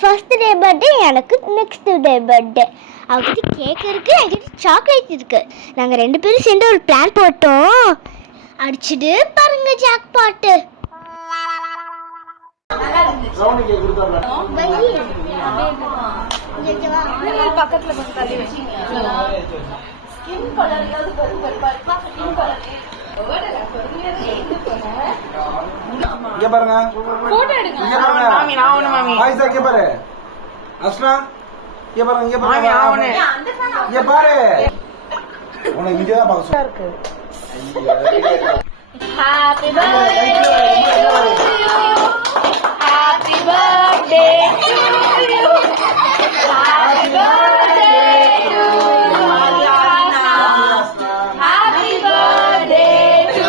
First day birthday, எனக்கு next day birthday. அவகிட்ட cake இருக்கு, என்கிட்ட சாக்லேட் இருக்கு. நாங்கள் 2 பேரும் சேர்ந்து ஒரு பிளான் போட்டோம். அடிச்சுட்டு பாருங்க ஜாக் பாட்டு. பக்கத்துல கொஞ்சம் தள்ளி ஸ்கின் கலர் இங்க பாருங்க, போட்டோ எடுங்க. இங்க பாருங்க மாமி, நான் ஒண்ணு மாமி. ஆயிஷா இங்க பாரு. அஸ்னா இங்க பாருங்க, இங்க பாருங்க மாமி. இங்க பாரு. உனக்கு இங்க தான் பாக்க இருக்கு. Happy birthday happy birthday to you happy birthday to Mariana happy birthday to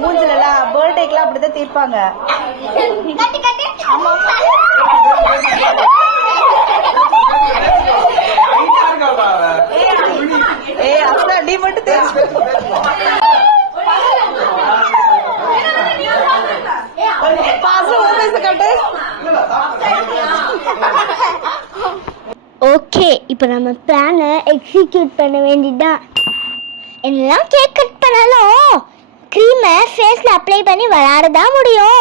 மூஞ்சில பர்த்டேக்கெல்லாம் அப்படிதான் தீர்ப்பாங்க. நீ மட்டும் ஓகே, இப்போ நம்ம பிளானை எக்ஸிக்யூட் பண்ண வேண்டியதுதான். என்னெல்லாம் கேக் கட் பண்ணாலும் க்ரீமை ஃபேஸில் அப்ளை பண்ணி விளையாடதான் முடியும்.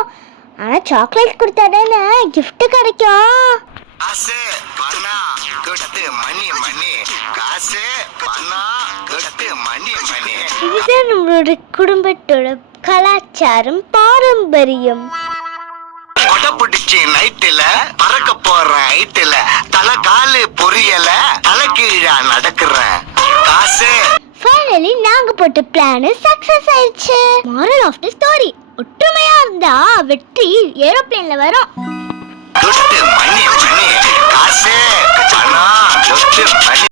ஆனால் சாக்லேட் கொடுத்தா தானே கிஃப்ட் கிடைக்கும். காசு பணம் கொடுத்து மணி மணி, காசு பணம் கொடுத்து மணி மணி. இதுதான் நம்மளோட குடும்பத்தோட கலாச்சாரம், பாரம்பரியம். கொடை பிடிச்சி நைட்டுல பறக்க போறேன் ஹைட்டுல, தலை காலு பொரியல, தலை கீழா நடக்கிறேன். காசு ஃபைனலி நாங்க போட்ட பிளான் சக்சஸ் ஆயிடுச்சு. moral of the story, ஒற்றுமையா இருந்தா வெற்றி ஏரோப்ளேன்ல வரும். கொடுத்து மணி மணி, காசு பணம் கொடுத்து மணி.